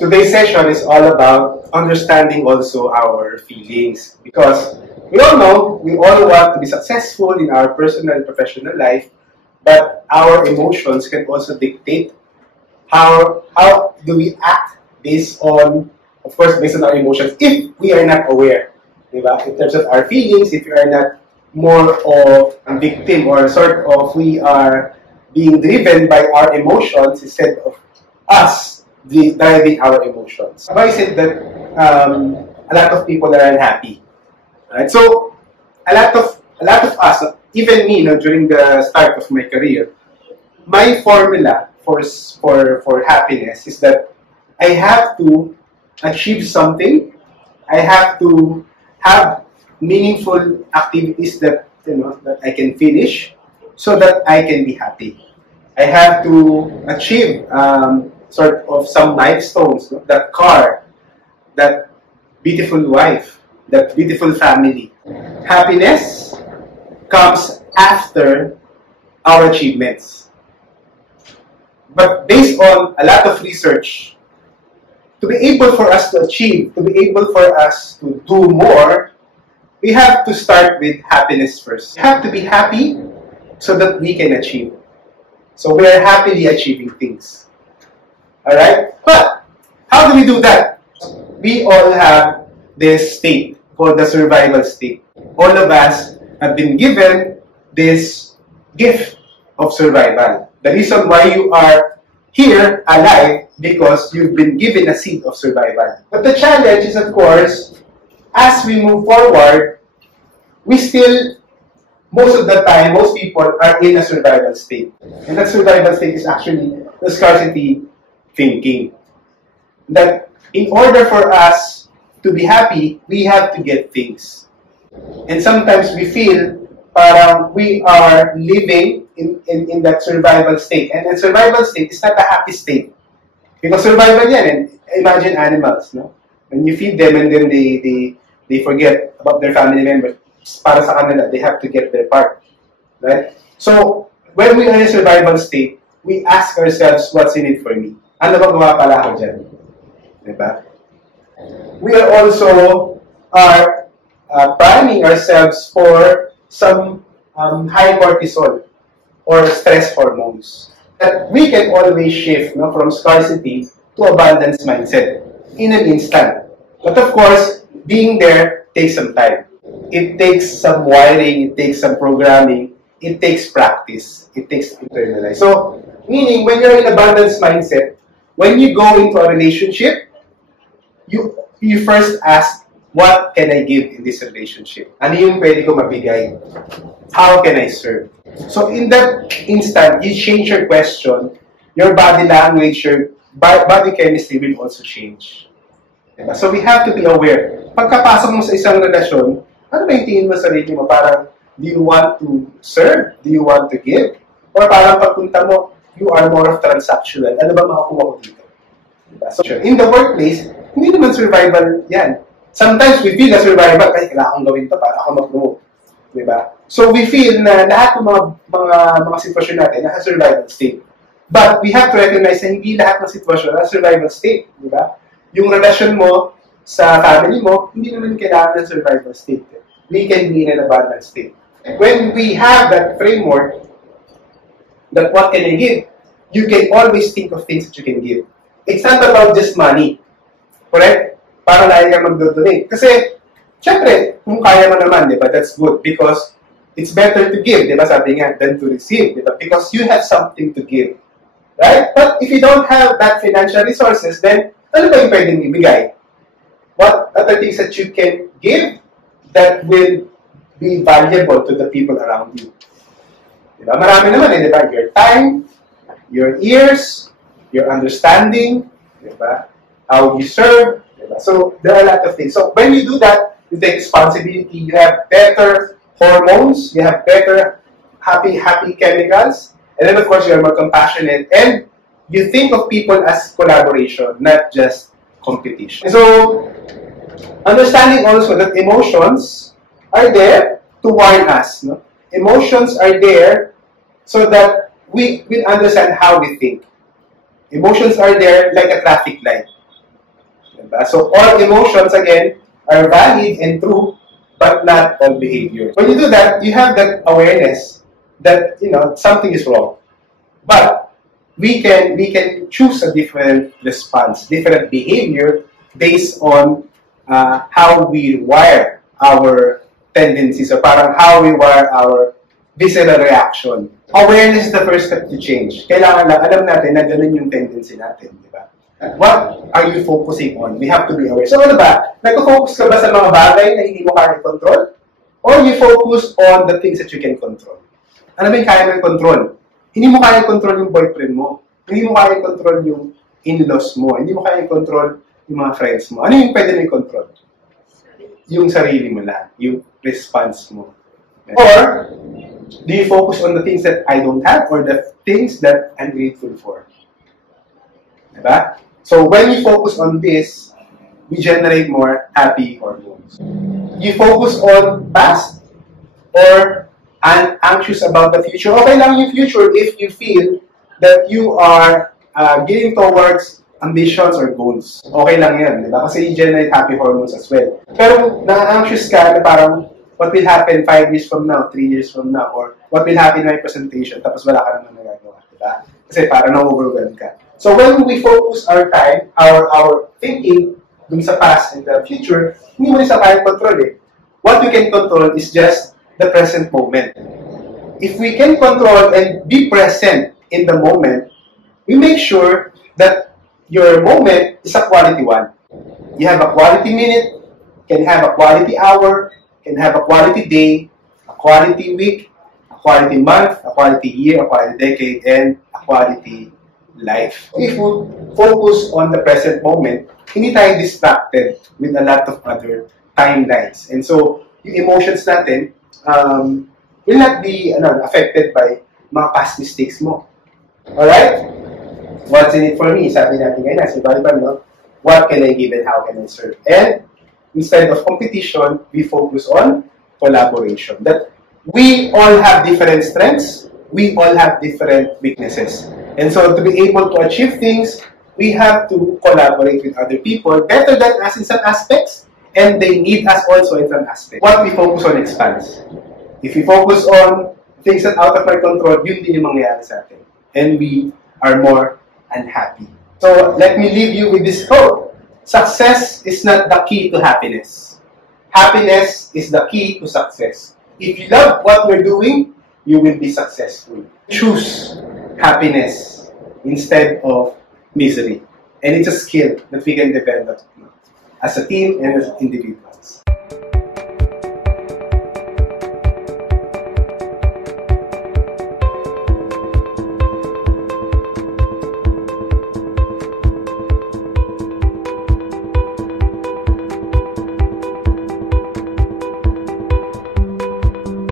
Today's session is all about understanding also our feelings, because we all know we all want to be successful in our personal and professional life, but our emotions can also dictate how do we act based on, of course, based on our emotions if we are not aware, diba? In terms of our feelings, if we are not more of a victim or sort of we are being driven by our emotions instead of us driving our emotions. Why is it that a lot of people are unhappy? Right? So a lot of us, even me, during the start of my career, my formula for happiness is that I have to achieve something. I have to have meaningful activities that that I can finish, so that I can be happy. I have to achieve sort of some milestones. That car, that beautiful wife, that beautiful family. Happiness comes after our achievements. But based on a lot of research, to be able for us to achieve, to be able for us to do more, we have to start with happiness first. We have to be happy so that we can achieve. So we are happily achieving things. Alright? But how do we do that? We all have this state called the survival state. All of us have been given this gift of survival. The reason why you are here alive, because you've been given a seed of survival. But the challenge is, of course, as we move forward, we still, most of the time, most people are in a survival state. And that survival state is actually the scarcity thinking. That in order for us to be happy, we have to get things. And sometimes we feel parang we are living in that survival state. And that survival state is not a happy state. Because survival yan, and imagine animals, no? When you feed them and then they forget about their family members, para sa kanila, they have to get their part. Right? So, when we are in a survival state, we ask ourselves, what's in it for me? Ano bang mawapala ako dyan? Diba? We are also priming ourselves for some high cortisol or stress hormones that we can always shift from scarcity to abundance mindset in an instant. But of course, being there takes some time. It takes some wiring, it takes some programming, it takes practice, it takes internalize. So, meaning when you're in abundance mindset, when you go into a relationship, you first ask, what can I give in this relationship? Ano yung pwede ko mabigay? How can I serve? So in that instant, you change your question, your body language, your body chemistry will also change. Diba? So we have to be aware. Pagkapasok mo sa isang relasyon, ano ba yung tingin mo sa sarili mo? Parang, do you want to serve? Do you want to give? Or parang pagpunta mo, you are more of transactional. Ano ba makakuha ko dito? Diba? So in the workplace, hindi naman survival yan. Sometimes we feel na survival, kasi kailangan kong gawin ito para ako mag-promote. Diba? So we feel na lahat ng mga sitwasyon natin nasa survival state. But we have to recognize na hindi lahat ng sitwasyon nasa survival state. Diba? Yung relasyon mo sa family mo, hindi naman kailangan ng survival state. We can be in an abundant state. When we have that framework, that what can I give, you can always think of things that you can give. It's not about just money. Correct? Para lagi ka mag-donate. Kasi, syempre, kung kaya mo naman, diba, that's good. Because it's better to give, diba, sabi nga, than to receive, diba? Because you have something to give. Right? But if you don't have that financial resources, then, ano ba yung pwedeng ibigay? What other things that you can give that will be valuable to the people around you? Diba? Marami naman, diba? Your time, your ears, your understanding, diba? How you serve. So there are a lot of things. So when you do that, you take responsibility. You have better hormones. You have better happy chemicals. And then of course you are more compassionate. And you think of people as collaboration, not just competition. So understanding also that emotions are there to warn us. No? Emotions are there so that we understand how we think. Emotions are there like a traffic light. Diba? So all emotions, again, are valid and true, but not all behavior. When you do that, you have that awareness that, something is wrong. But we can choose a different response, different behavior based on how we wire our tendencies, or parang how we wire our visceral reaction. Awareness is the first step to change. Kailangan lang alam natin na ganun yung tendency natin, di ba? What are you focusing on? We have to be aware. So ano ba? Nag-focus ka ba sa mga bagay na hindi mo kaya control? Or you focus on the things that you can control? Ano ba yung kaya mo control? Hindi mo kaya control yung boyfriend mo. Hindi mo kaya control yung in-laws mo. Hindi mo kaya control yung mga friends mo. Ano yung pwede mo control? Yung sarili mo lang. Yung response mo. Or, do you focus on the things that I don't have or the things that I'm grateful for? Diba? So, when we focus on this, we generate more happy hormones. You focus on past or anxious about the future. Okay lang yung future if you feel that you are getting towards ambitions or goals. Okay lang yan, diba? Kasi you generate happy hormones as well. Pero na-anxious ka na parang what will happen 5 years from now, 3 years from now, or what will happen in my presentation, tapos wala ka naman nagagawa, diba? Kasi parang na-overwhelm ka. So when we focus our time, our thinking dun sa past and the future, hindi mo rin sa kaya control eh. What we can control is just the present moment. If we can control and be present in the moment, we make sure that your moment is a quality one. You have a quality minute, can have a quality hour, can have a quality day, a quality week, a quality month, a quality year, a quality decade, and a quality life. If we focus on the present moment, hindi tayo distracted with a lot of other timelines. And so, yung emotions natin will not be affected by mga past mistakes mo. Alright? What's in it for me? Sabi natin ngayon, si Baliban, no? What can I give and how can I serve? And instead of competition, we focus on collaboration. That we all have different strengths, we all have different weaknesses. And so to be able to achieve things, we have to collaborate with other people better than us in some aspects, and they need us also in some aspects. What we focus on expands. If we focus on things that are out of my control, yun din yung mangyayari sa atin. And we are more unhappy. So let me leave you with this quote. Success is not the key to happiness. Happiness is the key to success. If you love what you're doing, you will be successful. Choose happiness instead of misery. And it's a skill that we can develop as a team and as individuals.